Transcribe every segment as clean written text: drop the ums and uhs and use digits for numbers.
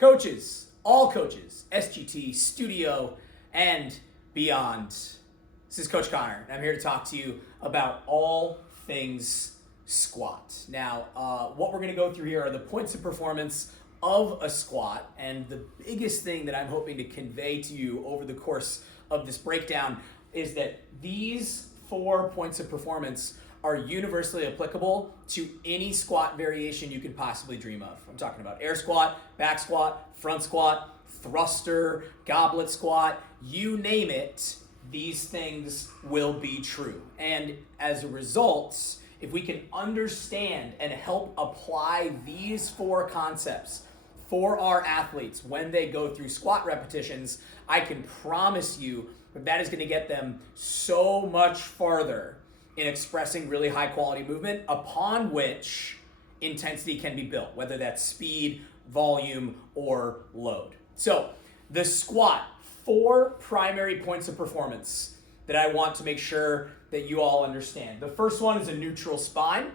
Coaches, all coaches, SGT, studio, and beyond. This is Coach Connor, and I'm here to talk to you about all things squat. Now, what we're going to go through here are the points of performance of a squat, and the biggest thing that I'm hoping to convey to you over the course of this breakdown is that these 4 points of performance are universally applicable to any squat variation you could possibly dream of. I'm talking about air squat, back squat, front squat, thruster, goblet squat, you name it, these things will be true. And as a result, if we can understand and help apply these 4 concepts for our athletes when they go through squat repetitions, I can promise you that is going to get them so much farther in expressing really high quality movement upon which intensity can be built, whether that's speed, volume, or load. So the squat, 4 primary points of performance that I want to make sure that you all understand. The first one is a neutral spine.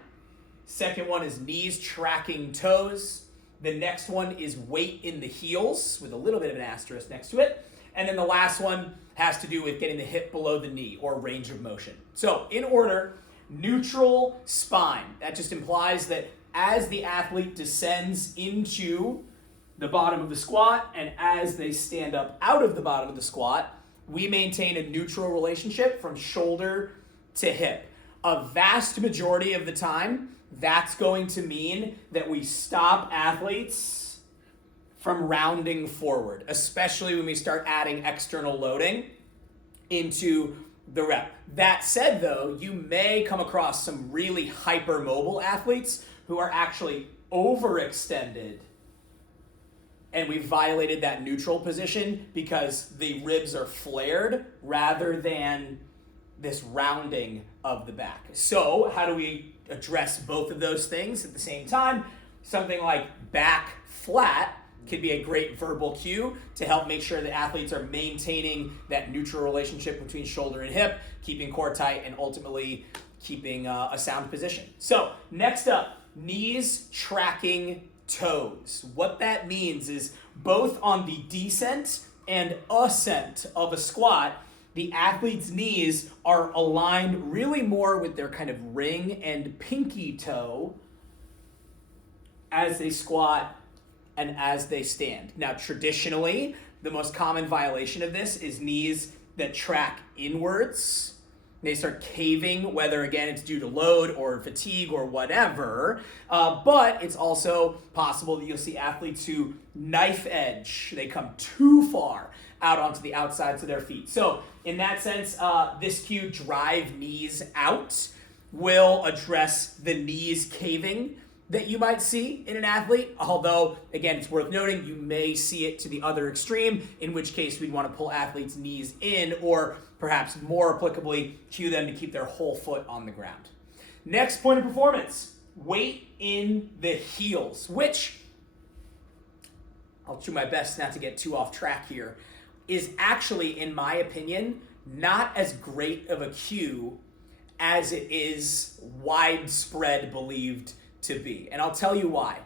Second one is knees tracking toes. The next one is weight in the heels with a little bit of an asterisk next to it. And then the last one has to do with getting the hip below the knee or range of motion. So in order, neutral spine. That just implies that as the athlete descends into the bottom of the squat and as they stand up out of the bottom of the squat, we maintain a neutral relationship from shoulder to hip. A vast majority of the time, that's going to mean that we stop athletes from rounding forward, especially when we start adding external loading into the rep. That said though, you may come across some really hypermobile athletes who are actually overextended and we violated that neutral position because the ribs are flared rather than this rounding of the back. So how do we address both of those things at the same time? Something like back flat could be a great verbal cue to help make sure that athletes are maintaining that neutral relationship between shoulder and hip, keeping core tight, and ultimately keeping a sound position. So next up, knees tracking toes. What that means is both on the descent and ascent of a squat, the athlete's knees are aligned really more with their kind of ring and pinky toe as they squat and as they stand. Now, traditionally, the most common violation of this is knees that track inwards. They start caving, whether, again, it's due to load or fatigue or whatever. But it's also possible that you'll see athletes who knife edge. They come too far out onto the outsides of their feet. So in that sense, this cue, drive knees out, will address the knees caving that you might see in an athlete, although, again, it's worth noting, you may see it to the other extreme, in which case we'd want to pull athletes' knees in, or perhaps more applicably, cue them to keep their whole foot on the ground. Next point of performance, weight in the heels, which, I'll do my best not to get too off track here, is actually, in my opinion, not as great of a cue as it is widespread believed to be. And I'll tell you why.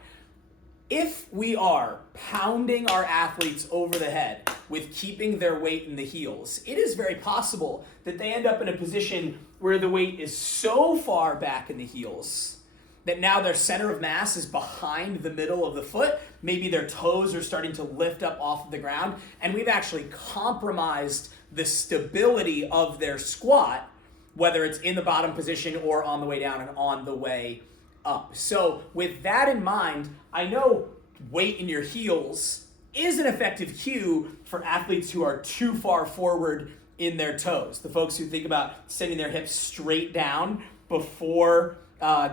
If we are pounding our athletes over the head with keeping their weight in the heels, it is very possible that they end up in a position where the weight is so far back in the heels that now their center of mass is behind the middle of the foot. Maybe their toes are starting to lift up off of the ground, and we've actually compromised the stability of their squat, whether it's in the bottom position or on the way down and on the way up. So with that in mind, I know weight in your heels is an effective cue for athletes who are too far forward in their toes. The folks who think about sending their hips straight down before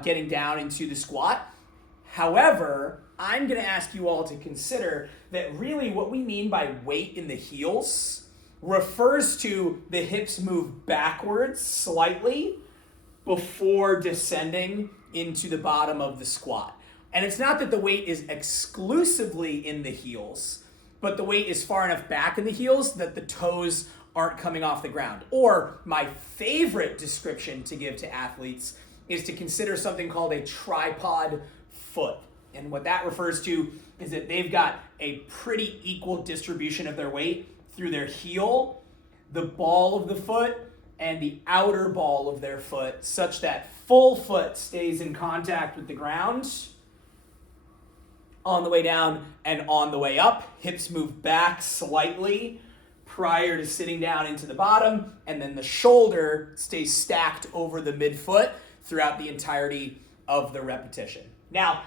getting down into the squat. However, I'm going to ask you all to consider that really what we mean by weight in the heels refers to the hips move backwards slightly before descending into the bottom of the squat. And it's not that the weight is exclusively in the heels, but the weight is far enough back in the heels that the toes aren't coming off the ground. Or my favorite description to give to athletes is to consider something called a tripod foot. And what that refers to is that they've got a pretty equal distribution of their weight through their heel, the ball of the foot, and the outer ball of their foot, such that full foot stays in contact with the ground on the way down and on the way up. Hips move back slightly prior to sitting down into the bottom, and then the shoulder stays stacked over the midfoot throughout the entirety of the repetition. Now,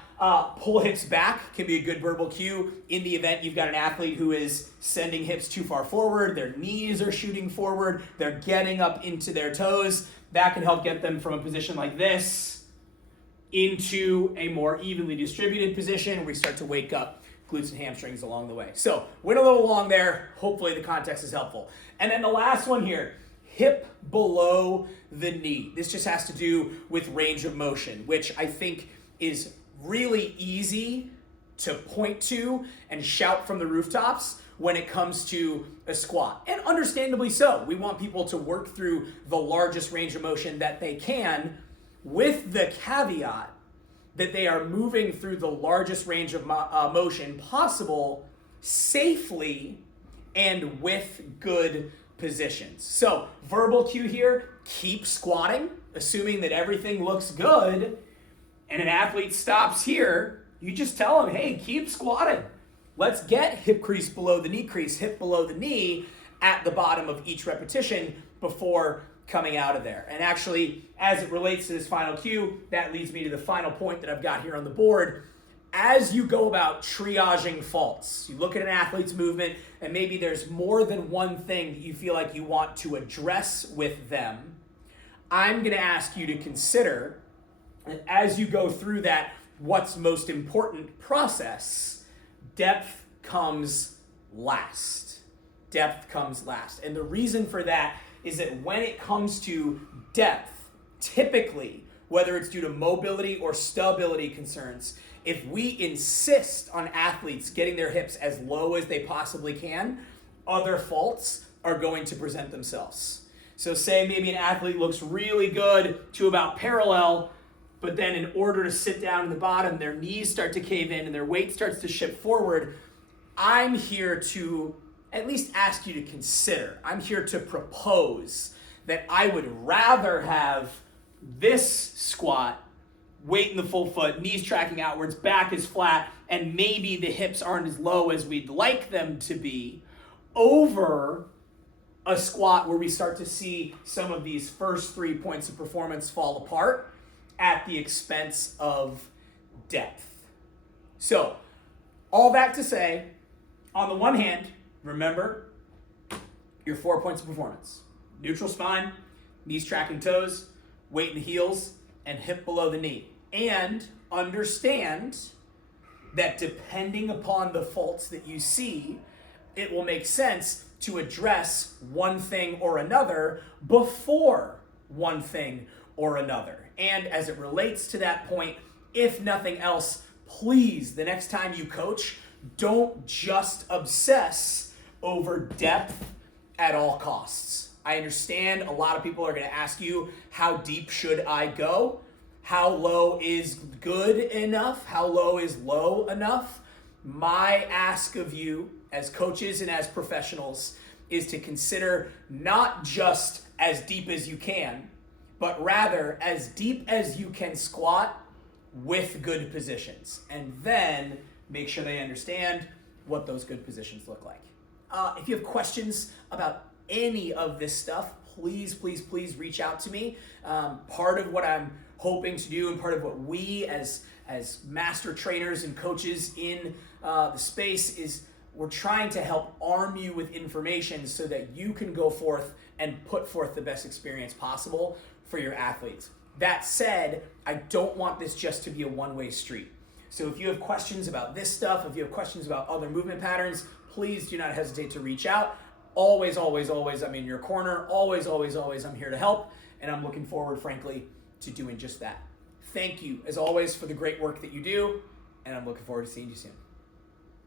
pull hips back can be a good verbal cue in the event you've got an athlete who is sending hips too far forward, their knees are shooting forward, they're getting up into their toes. That can help get them from a position like this into a more evenly distributed position where we start to wake up glutes and hamstrings along the way. So went a little long there. Hopefully the context is helpful. And then the last one here, hip below the knee. This just has to do with range of motion, which I think is really easy to point to and shout from the rooftops when it comes to a squat. And understandably so. We want people to work through the largest range of motion that they can, with the caveat that they are moving through the largest range of motion possible safely and with good positions. So verbal cue here, keep squatting, assuming that everything looks good, and an athlete stops here, you just tell them, hey, keep squatting. Let's get hip crease below the knee crease, hip below the knee at the bottom of each repetition before coming out of there. And actually, as it relates to this final cue, that leads me to the final point that I've got here on the board. As you go about triaging faults, you look at an athlete's movement and maybe there's more than one thing that you feel like you want to address with them. I'm going to ask you to consider, as you go through that what's most important process, depth comes last. Depth comes last. And the reason for that is that when it comes to depth, typically, whether it's due to mobility or stability concerns, if we insist on athletes getting their hips as low as they possibly can, other faults are going to present themselves. So say maybe an athlete looks really good to about parallel, but then in order to sit down in the bottom, their knees start to cave in and their weight starts to shift forward. I'm here to at least ask you to consider. I'm here to propose that I would rather have this squat, weight in the full foot, knees tracking outwards, back is flat, and maybe the hips aren't as low as we'd like them to be, over a squat where we start to see some of these first 3 points of performance fall apart at the expense of depth. So, all that to say, on the one hand, remember your 4 points of performance. Neutral spine, knees tracking toes, weight in the heels, and hip below the knee. And understand that depending upon the faults that you see, it will make sense to address one thing or another before one thing or another. And as it relates to that point, if nothing else, please, the next time you coach, don't just obsess over depth at all costs. I understand a lot of people are going to ask you, how deep should I go? How low is good enough? How low is low enough? My ask of you as coaches and as professionals is to consider not just as deep as you can, but rather as deep as you can squat with good positions. And then make sure they understand what those good positions look like. If you have questions about any of this stuff, please reach out to me. Part of what I'm hoping to do and part of what we as master trainers and coaches in the space is we're trying to help arm you with information so that you can go forth and put forth the best experience possible for your athletes. That said, I don't want this just to be a one-way street. So if you have questions about this stuff, if you have questions about other movement patterns, please do not hesitate to reach out. Always, I'm in your corner. Always, I'm here to help. And I'm looking forward, frankly, to doing just that. Thank you, as always, for the great work that you do. And I'm looking forward to seeing you soon.